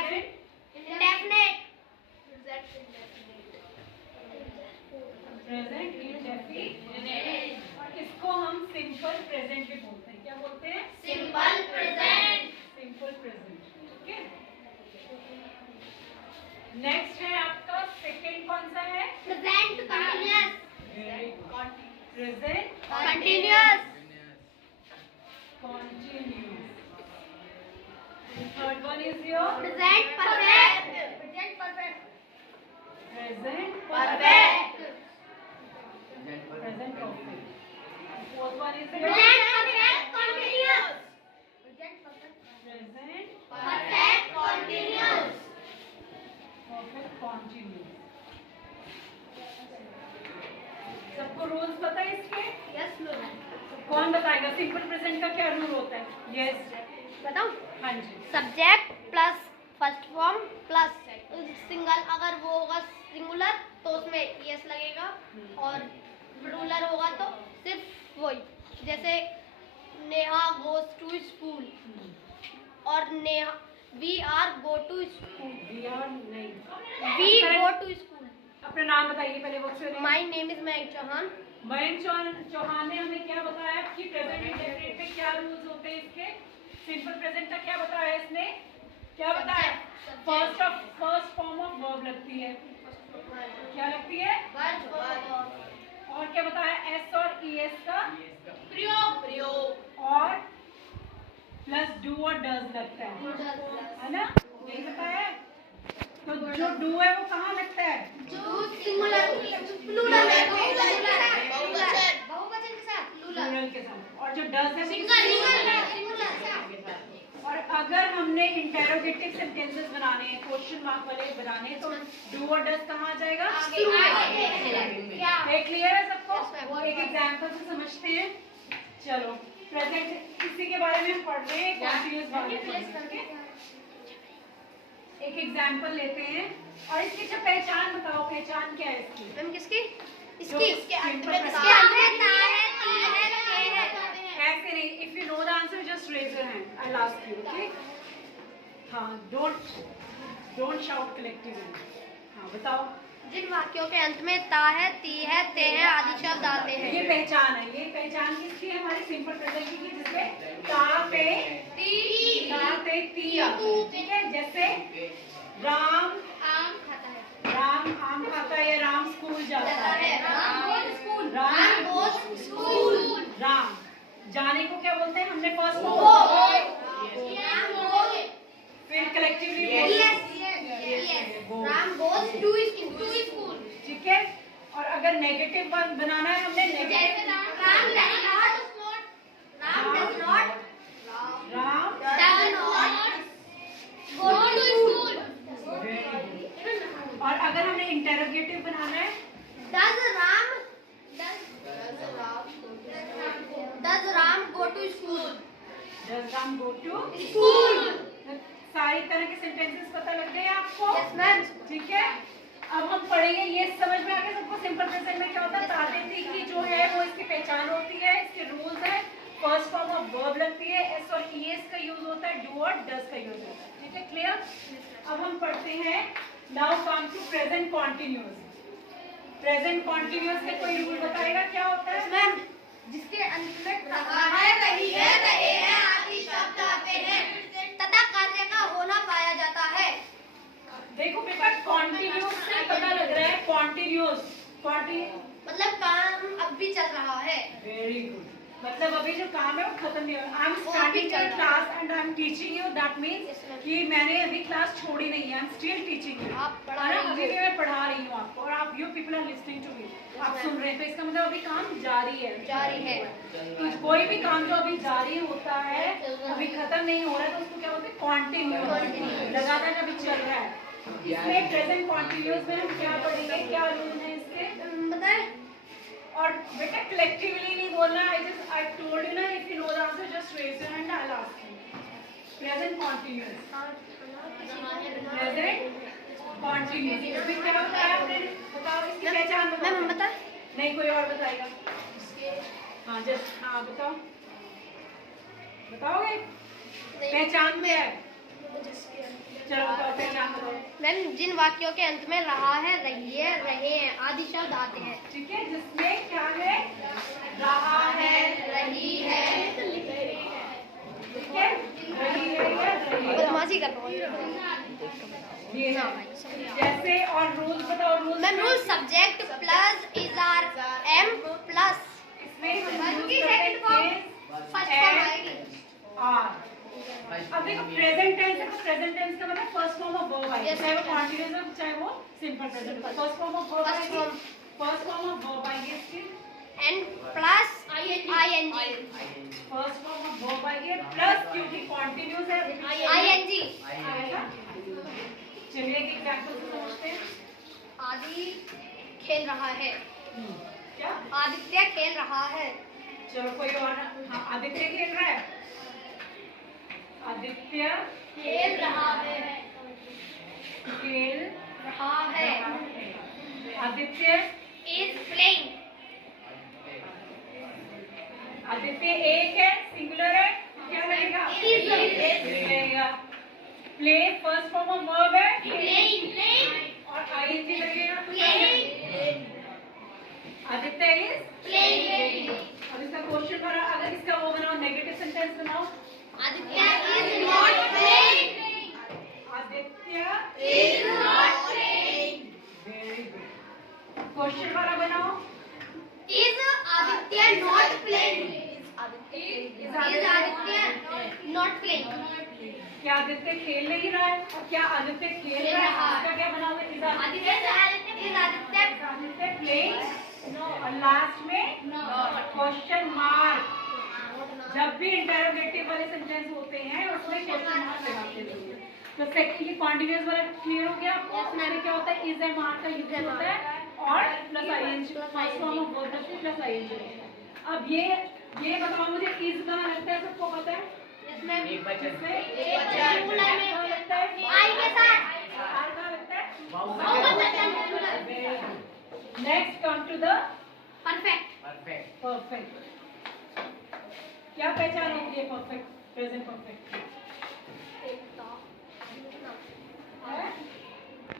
indefinite, present indefinite, और इसको हम सिंपल प्रेजेंट भी बोलते हैं। क्या बोलते हैं? Simple present, simple present. Okay, next है आपका सेकंड कौन सा है? Present continuous, present continuous, continuous. The third one is your present perfect, present perfect, present perfect, present perfect. The fourth one is your present perfect continuous, present perfect, present perfect continuous, perfect continuous. सबको rules पता है इसके? Yes लो, कौन बताएगा simple present का क्या rule होता है? यस, बताऊं? हाँ जी। Subject plus first form plus single, अगर वो होगा सिंगुलर तो उसमें यस लगेगा, और प्लूरल होगा तो सिर्फ वही, जैसे नेहा गोज टू स्कूल और Neha we are go to school, we are नहीं, वी गो टू स्कूल। अपना नाम बताइए पहले वो से। My name is Mayank Chauhan. Mayank Chauhan ने हमें क्या बताया कि प्रेजेंट इंडेफिनिट में क्या रूल्स होते हैं इसके? सिंपल प्रेजेंट का क्या बताया इसने? क्या बताया? फर्स्ट फॉर्म ऑफ वर्ब लगती है। क्या लगती है? और क्या बताया? एस और ईएस का प्रयोग, और प्लस डू और डज लगता है ना? यही बताया। तो जो डू है वो कहाँ लगता है? जो सिंगुलर प्लूरल है, बहुवचन के साथ प्लूरल के साथ, और जो डज है सिंगुलर। और अगर हमने इंटेरोगेटिव सेंटेंसेस बनाने हैं, क्वेश्चन मार्क वाले बनाने हैं, तो डू और डज कहाँ आ जाएगा? ये क्लियर है सबको? एक एग्जांपल से समझते हैं। चलो, प्रेजेंट इसी के बारे में पढ़ रहे हैं, कंटीन्यूअस बारे में। एक एग्जांपल लेते हैं और इसकी अच्छा पहचान बताओ। पहचान क्या है इसकी? मैम किसकी? इसके अंत में ऐसे नहीं। If you know the answer just raise your hand, I will ask you. Okay, हाँ, डोंट शाउट कलेक्टिवली। हाँ बताओ। जिन वाक्यों के अंत में ता है, ती है, ते है आदि शब्द आते हैं। ये पहचान है। ये पहचान किसकी है? हमारी सिंपल प्रेजेंट की, जिसपे ता पे ती आता है। ठीक है, जैसे राम आम खाता है, आम खाता है, या राम स्कूल जाता है। राम गोज स्कूल, राम जाने को क्या बोलते हैं? हमने फर्स्ट फिर collectively Ram goes to school. ठीक है, और अगर नेगेटिव बनाना है हमने negative, Ram does not go to school. और अगर हमने इंटेरोगेटिव बनाना है, does Ram go to school. Does Ram go to school. सारी तरह के सेंटेंसेस पता लग गए आपको? Yes ma'am. ठीक है, अब हम पढ़ेंगे। ये समझ में आ गया सबको सिंपल प्रेजेंट में क्या होता है? तादेती की जो है वो इसकी पहचान होती है, इसके रूल्स है। फर्स्ट फॉर्म ऑफ वर्ब लगती है, एस और ईएस का यूज होता है, डू और डज का यूज होता है। ठीक है, क्लियर? अब हम पढ़ते हैं। Now come to present continuous. Present continuous में कोई रूल बताएगा क्या होता है? मैम, जिसके अंत में रही है आदि शब्द आते हैं तथा कार्य का होना पाया जाता है। देखो बेटा, कॉन्टिन्यूअस से पता लग रहा है कॉन्टिन्यूअस मतलब काम अब भी चल रहा है। Very good. मतलब अभी जो काम है वो खत्म नहीं हुआ। I am starting your class and I am teaching you. That means कि मैंने अभी क्लास छोड़ी नहीं है। I am still teaching you. आप पढ़ा है ना? रही अभी भी मैं पढ़ा रही हूँ आपको, और आप you people are listening to me. आप सुन रहे हैं, तो इसका मतलब अभी काम जारी है। तो कोई भी काम जो अभी जारी होता है, अभी खत्म नहीं हो रहा है, तो उसको क्या बोलते हैं? कॉन्टिन्यूअस। लगातार अभी चल रहा है। इसमें प्रेजेंट कॉन्टिन्यूअस में हम क्या पढ़ेंगे? क्या रूल है इसके बताए? और बेटा कलेक्टिवली नहीं बोलना। आई टोल्ड यू ना, if you know the answer just raise your hand, I will ask you. Present continuous, अभी क्या बताया आपने? बताओ इसकी पहचान बताओ। मैम बताए? नहीं, कोई और बताएगा? हाँ जस्ट, हाँ बताओ, बताओगे? पहचान में है चलो बताओ पहचान करो। मैम जिन वाक्यों के अंत में रहा है, रही है, रहे हैं आदि शब्द आते हैं। ठीक है, जिसमें क्या है, रहा है, रही है, ठीक है, रही है या रही है, बदमाशी कर रहा हूँ। ये है। जैसे और रूल्स बताओ। Rules ma'am rule subject plus is are am plus इसमें हम फर्स्ट यूज करते फॉर्म आएगी। आर। अब देखो प्रेजेंट टेंस है, तो प्रेजेंट टेंस का मतलब फर्स्ट फॉर्म ऑफ वर्ब आएगी, चाहे वो कॉन्टिन्यूअस हो चाहे वो सिंपल प्रेजेंट हो। फर्स्ट फॉर्म ऑफ वर्ब आएगी, फर्स्ट फॉर्म ऑफ वर्ब आएगी इसकी end plus ING, first form of verb आएगी प्लस, क्योंकि कॉन्टिन्यूअस है आईएनजी। चलिए एक एग्जांपल से समझते हैं। आदि खेल रहा है, क्या आदित्य खेल रहा है। चलो कोई और। हाँ, आदित्य खेल रहा है, आदित्य खेल रहा है, खेल रहा है। आदित्य इज प्लेइंग, आदित्य एक है, सिंगुलर है, क्या लगेगा, Is लगेगा। Play first form of verb है, प्लेइंग, और आईएनजी लगेगा। Playing, Aditya is playing. और इसका क्वेश्चन बना, अगर इसका वो बनाओ, नेगेटिव सेंटेंस बनाओ। Aditya is not playing, Aditya is not playing. Very good. Question वाला बनाओ। Is Aditya not playing? Is Is Aditya not playing? क्या आदित्य खेल नहीं रहा है, और क्या आदित्य खेल रहा है, इसका क्या बनाओगे, is Aditya is Aditya Aditya playing, और लास्ट में क्वेश्चन मार्क। जब भी इंटरोगेटिव वाले सेंटेंस होते हैं उसमें क्वेश्चन मार्क लगाते हैं। तो सेकंड ये कॉन्टिन्यूअस वाला क्लियर हो गया आपको। उसमें क्या होता है, इज ए मार्क का यूज होता है और plus ING, first form of verb plus ING. अब ये बताओ मुझे, इज कहाँ लगता है, सबको पता है, इसमें इसमें सिंगुलर में कहाँ लगता है, आई के साथ आर कहाँ लगता है, singular. Next come to the perfect, perfect. क्या पहचान होती है परफेक्ट, प्रेजेंट परफेक्ट?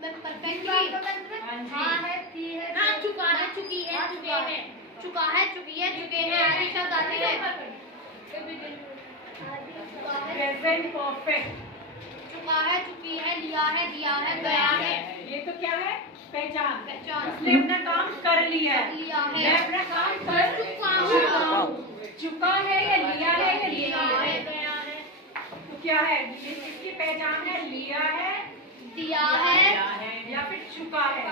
मैं परफेक्ट हाँ है, थी है, हाँ चुका है, चुकी है, चुके हैं, चुका है, चुकी है, चुके हैं आदि शब्द आते हैं। Present perfect. चुका है, चुकी है, लिया है, दिया है, गया है। ये तो क्या है, पहचान। पहचान। उसने अपना काम कर लिया है, लिया है। मैं अपना काम कर चुका हूँ। चुका है या लिया है या लिया है, गया गया है, तो क्या है, इसकी पहचान है, लिया है, दिया है, या फिर चुका है,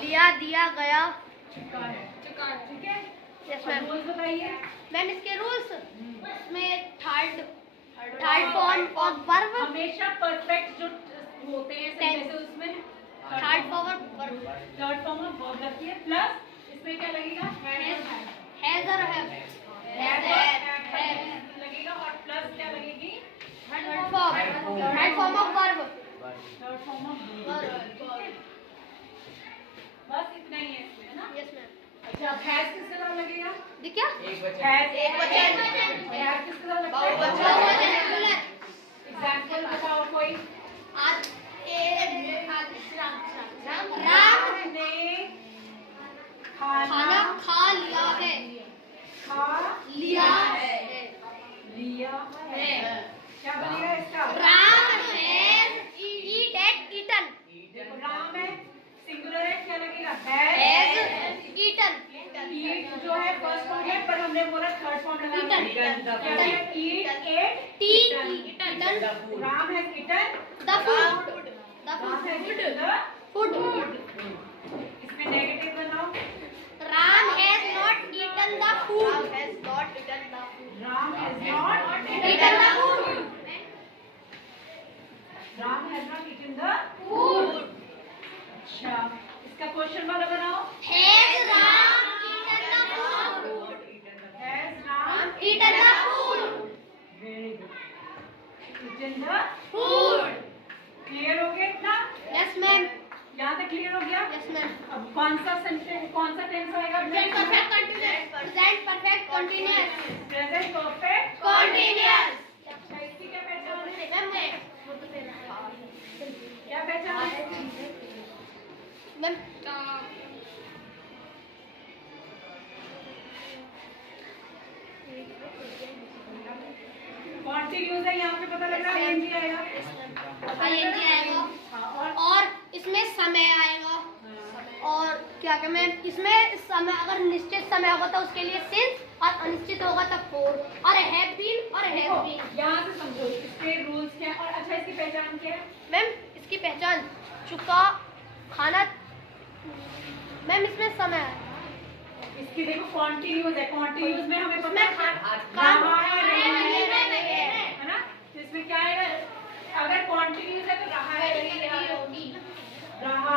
लिया, दिया, गया, चुका है, ठीक है। Yes ma'am. रूल्स बताइए मैम इसके रूल्स में थर्ड फॉर्म ऑफ वर्ब, हमेशा परफेक्ट जो होते हैं सेंटेंस उसमें third form of verb, third form of verb लगती है, प्लस इसमें क्या लगेगा, हैज और हैव लगेगा, और प्लस क्या लगेगी, third form of verb. Third form of verb. बस इतना ही है इसमें, है ना। Yes ma'am. अच्छा, हैज किसके साथ लगेगा, देखिए हैज बहुवचन, हैज किसके साथ लगता है, बहुवचन। एग्जांपल बताओ कोई। राम ने खाना खा लिया है, खा लिया है, लिया है, क्या बनेगा इसका, राम हैज ईटन, देखो राम है, सिंगुलर है, क्या लगेगा, हैज ईटन, ईट जो है फर्स्ट फॉर्म है, पर हमने बोला थर्ड फॉर्म लगाना है, क्या है, eat, ate, eaten, Ram has eaten the food, Ram has eaten the food, इसमें नेगेटिव बनाओ, Ram has not eaten the food, Ram has not eaten the food, Ram has not eaten the food. अच्छा, इसका क्वेश्चन वाला बनाओ, has Ram eaten the food, has Ram eaten the food, very good, eaten the food. Clear हो गया इतना, yes ma'am, यहाँ तक clear हो गया। Yes ma'am. अब कौन सा सेंटेंस, कौन सा टेंस आएगा, present perfect continuous, present perfect continuous, present perfect continuous. इसकी क्या पहचान है, मैम कॉन्टिन्यूस है, यहाँ पे पता लग रहा है आईएनजी आएगा, आईएनजी आएगा हाँ, और इसमें समय आएगा और क्या क्या मैं इसमें समय अगर निश्चित समय होगा तो उसके लिए सिंस और अनिश्चित होगा तो फोर और हैव बीन और हैव बीन। यहाँ से समझो इसके रूल्स क्या है और अच्छा इसकी पहचान क्या है मैम? इसकी पहचान चुका खाना मैम, इसमें समय आएगा। इसकी देखो कॉन्टिन्यूस है, कॉन्टिन्यूस में हमें पता है है ना, तो इसमें क्या है अगर कॉन्टिन्यूस है तो रहा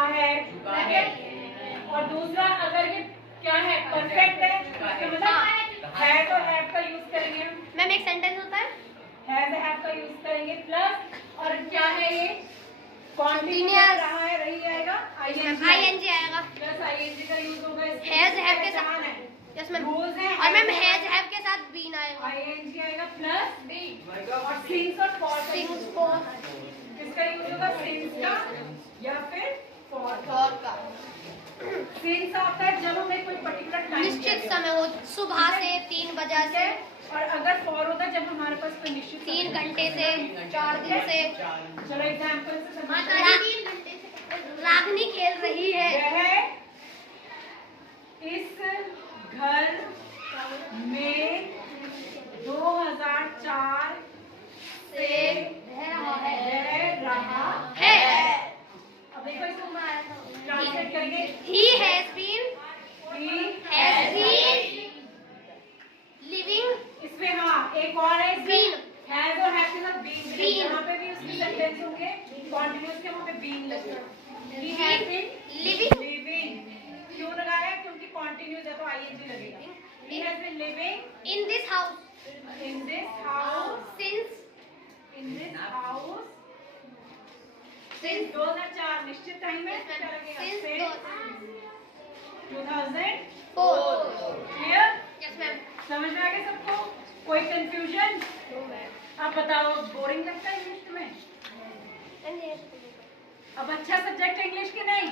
है और दूसरा अगर ये क्या है परफेक्ट है तो मतलब है तो हैव का यूज करेंगे मैम एक सेंटेंस होता है हैज हैव का यूज करेंगे प्लस और क्या है ये Continuous। रहा है रही आएगा आईएनजी आएगा प्लस आईएनजी का यूज होगा इसमें हैज हैव के पहचान साथ। है यस मैम। रूल्स है और मैम हैज हैव के साथ बीन आएगा। आईएनजी आएगा प्लस बी और सिंस और फॉर का सिंस use फॉर किसका यूज होगा सिंस का या फिर फॉर का सिंस आता है जब हमें कोई पर्टिकुलर टाइम निश्चित समय हो सुबह से 3 बजे से और अगर फॉर होता है जब हमारे पास कोई निश्चित 3 घंटे से 4 दिन से। चलो एग्जांपल से समझते रागनी खेल रही है। वह इस घर में 2004 से रह रहा है। अब देखो इसको ट्रांसलेट करेंगे He has been living इसमें हाँ एक और है Been। हैज और हैव के साथ बीन Been। यहाँ पे भी उसके सेंटेंस होंगे कॉन्टिन्यूस के वहाँ पे बीन लगेगा he has has been living living क्यों लगाया क्योंकि कॉन्टिन्यूस है तो आईएनजी लगेगा he has been living in this house in this house since since 2004 निश्चित टाइम है क्या लगेगा since 2004 क्लियर yes ma'am। समझ में आ गया सबको कोई कंफ्यूजन आप बताओ बोरिंग लगता है इंग्लिश में अब अच्छा सब्जेक्ट इंग्लिश की नहीं